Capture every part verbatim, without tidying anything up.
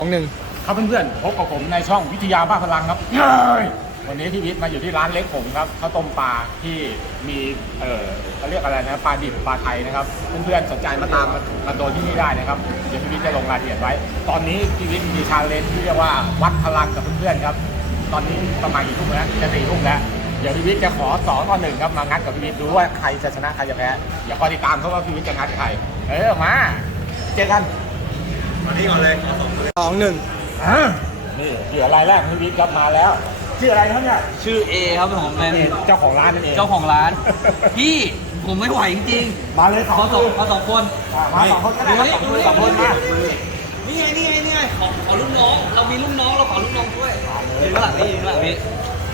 สองหนึ่งครับเพื่อนๆพบกับผมในช่องวิทยาบ้าพลังครับวันนี้พี่วิทย์มาอยู่ที่ร้านเล็กผมครับข้าวต้มปลาที่มีเออเขาเรียกอะไรนะปลาดิบปลาไทยนะครับเพื่อนๆสนใจมาตามมาโดนที่นี่ได้นะครับเดี๋ยวพี่วิทย์จะลงรายละเอียดไว้ตอนนี้พี่วิทย์มีชาเลนจ์ที่เรียกว่าวัดพลังกับเพื่อนๆครับตอนนี้ประมาณกี่ทุ่มแล้วจะสี่ทุ่มแล้วเดี๋ยวพี่วิทย์จะขอสองต่อหนึ่งครับมางัดกับพี่วิทย์ดูว่าใครจะชนะใครจะแพ้อย่าคอยติดตามเขาว่าพี่วิทย์จะงัดใครเออมาเจอกันมาที่ก่อนเลยสองหนึ่งนี่เหยื่อรายแรกพี่วิทย์ครับมาแล้วชื่ออะไรครับเนี่ยชื่อเอครับผมเป็นเจ้าของร้านนั่นเองเจ้าของร้าน พี่ผมไม่ไหวจริงๆมาเลยสองเขาสองเขาสองคนมาสองคนก็ได้สองคนมานี่ไงนี่ไงนี่ไงขอขอลูกน้องเรามีลูกน้องเราขอลูกน้องช่วยยืนข้างหลังนี่ยืนข้างหลังนี่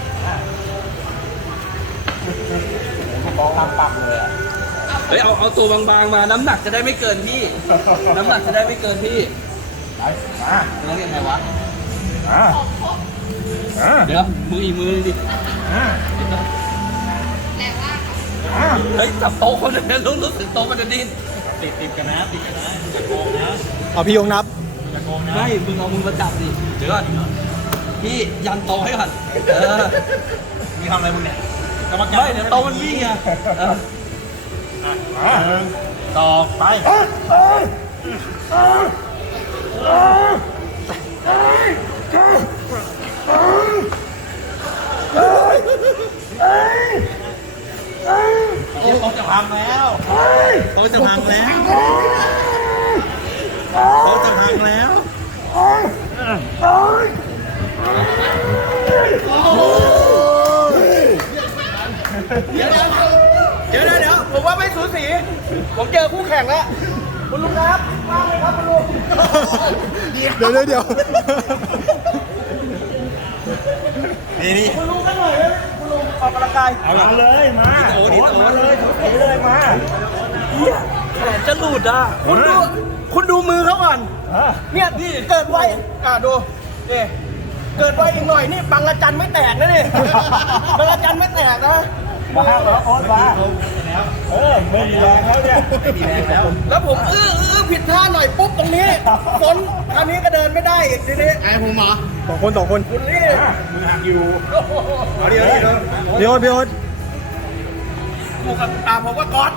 มองลำปักเลยเฮ้ยเอาเอาตัวบางๆมาน้ำหนักจะได้ไม่เกินพี่น้ำหนักจะได้ไม่เกินพี่ไปมาเราเรียกไงวะอ่าเดี๋ยวมืออีกมือดิเฮ้ยจับโต๊ะเขาเลยรู้รู้สึกโต๊ะมันจะดิ้นติดติดกันนะติดกันนะจะโกงนะเอาพี่ยงนับจะโกงนะไม่มึงเอามึงมาจับดิเดี๋ยวก่อนพี่ยันโต๊ะให้ก่อนเออมีทำอะไรมึงเนี่ยกรรมการไม่เดี๋ยวโต๊ะมันวิ่งไงหนึ่งสองไปโต๊ะจะพังแล้วโต๊ะจะพังแล้วโต๊ะจะพังแล้วเดี๋ยวเดี๋ยวเดี๋ยวผมว่าไม่สูสีผมเจอคู่แข่งแล้วคุณลุงครับมาเลยครับคุณลุงเดี๋ยวเดี๋ยวเดี๋ยวนี่นี่คุณลุงกันหน่อยเลยคุณลุงออกกำลังกายเอาเลยมาโอ้โหมาเลยถูกเลยมาแขนจะหลุดอ่ะคุณดูคุณดูมือเขาก่อนเนี่ยนี่เกิดไวอ่ะดูนี่เกิดไวอีกหน่อยนี่บังละจันไม่แตกนะนี่บังละจันไม่แตกนะมาแล้วโอ๊ตมาเออไม่มีแรงแล้วเนี่ยไม่มีแรงแล้วแล้วผมอื้ออื้อผิดท่าหน่อยปุ๊บตรงนี้ฝนคราวนี้ก็เดินไม่ได้อีกทีนี้ไอ้ผมเหรอสองคนสองคนคุณนี่มือหักอยู่เดี๋ยวเดี๋ยวเดี๋ยวเดี๋ยวกูกับตาผมก็ก๊อต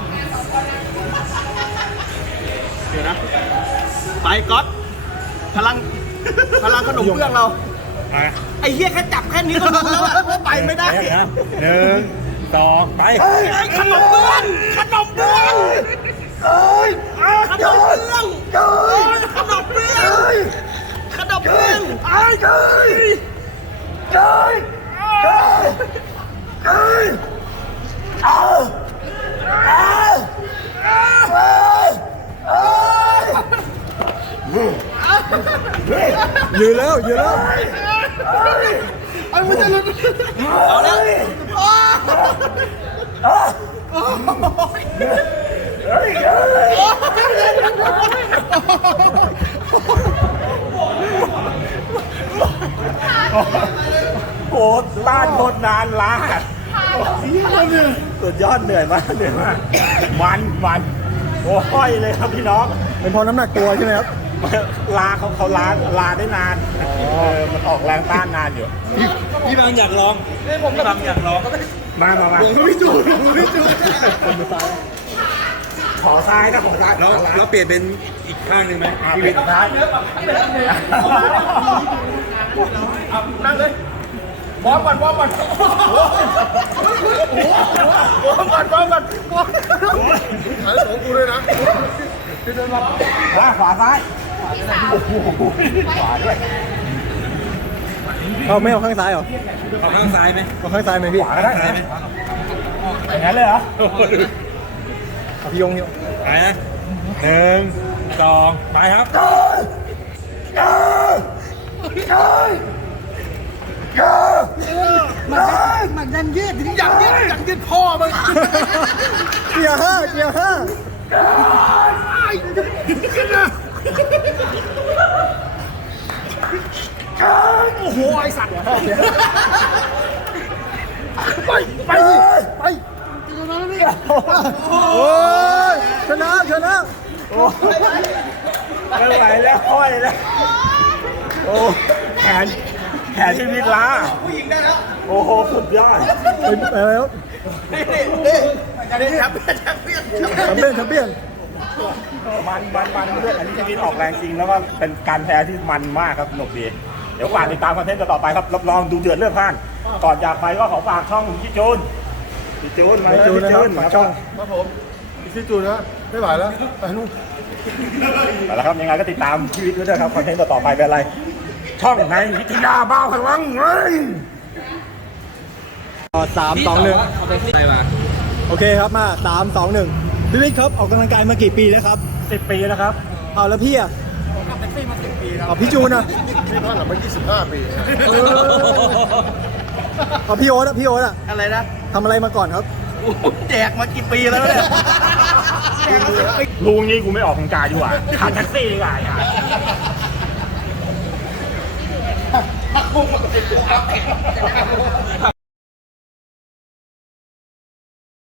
เดี๋ยวนะไปก๊อตพลังพลังขนมเบื้องเราไอ้เหี้ยแค่จับแค่นี้ก็รู้แล้วว่าไปไม่ได้หนึ่งสองไปขนมเบื้องขนมเบื้องเอ้ยขนมเบื้องขนมเบื้องขนมเบื้องไอ้เกยเกยเกยเกยเอาเอายืนแล้วยืนแล้วไอ้ไม่ใช่ลุ้นเอาแล้วโอ้ต้านคนนานล้าสุดยอดเหนื่อยมากเหนื่อยมากมันมันโอ้ห้อยเลยครับพี่น้องเป็นเพราะน้ำหนักตัวใช่ไหมครับลาเขาเขาลาลาได้นานเออมันออกแรงต้านนานอยู่พี่พี่บางอยากลองพี่บางอยากลองมามามาผมไม่จูดผมไม่จูดขอซ้ายนะขอซ้ายแล้วแล้วเปลี่ยนเป็นอีกข้างหนึ่งไหมพี่วิทย์ซ้ายนั่งเลยบอมก่อนบอมก่อนบอมก่อนบอมก่อนถ่ายของกูเลยนะเดินมาขวาซ้ายโอ้โหขวาด้วยเขาไม่เอาข้างซ้ายหรอเอาข้างซ้ายไหมเอาข้างซ้ายไหมพี่ขวาได้ไหมอย่างนั้นเลยเหรอเอาพี่ยงพี่ยงไปนะหนึ่งสองไปครับมันมันยันยืดยันยืดยันยืดพ่อมึงเกียร์ห้าเกียร์ห้าขึ้นนะโอ้โหไอ้สัตว์ไปไปไปโอ้ยชนะชนะโอ้ยไม่ไหวแล้วค่อยแล้วอ้แขนแขนที่วิทย์ล้าผู้หญิงได้แล้วโอ้โหสุดยอดไปแล้วนี่นี่นี่นี่แชมเปี้ยนแชมเปี้ยนแชมเปี้ยนแชมเปี้ยนแชมเปี้ยนมันมันมันเพื่อนอันนี้จะวิทย์ออกแรงจริงแล้วก็เป็นการแพ้ที่มันมากครับสนุกดีเดี๋ยวฝากติดตามคอนเทนต์ต่อไปครับรับรองดูเดือดเลือดพล่านก่อนจากไปก็ขอฝากช่องพี่จูนพี่จูนมาจูนนะครับฝากช่องครับผมพี่ชื่อจูนนะไม่ไหวแล้วไปนู่นเอาละครับยังไงก็ติดตามชีวิตด้วยนะครับคอนเทนต์ต่อๆไปเป็นอะไร ช่องในวิทยาบ้าพลังเฮ้ยสามสองหนึ่งอะไรมาโอเคครับมาสามสองหนึ่งพี่วิทย์ครับออกกำลังกายมากี่ปีแล้วครับสิบปีแล้วครับเอาแล้วพี่อ่ะผมขับแท็กซี่มาสิบปีครับเอาพี่จูนอ่ะพี่พันหลังมายี่สิบห้าปีเอาพี่โอ๊ตอ่ะพี่โอ๊ตอ่ะอะไรนะทำอะไรมาก่อนครับแจกมากี่ปีแล้วเนี่ยแจกมาสิบปีลุงนี่กูไม่ออกกำลังกายดีกว่าขับแท็กซี่ดีกว่าอ่ะหักมุม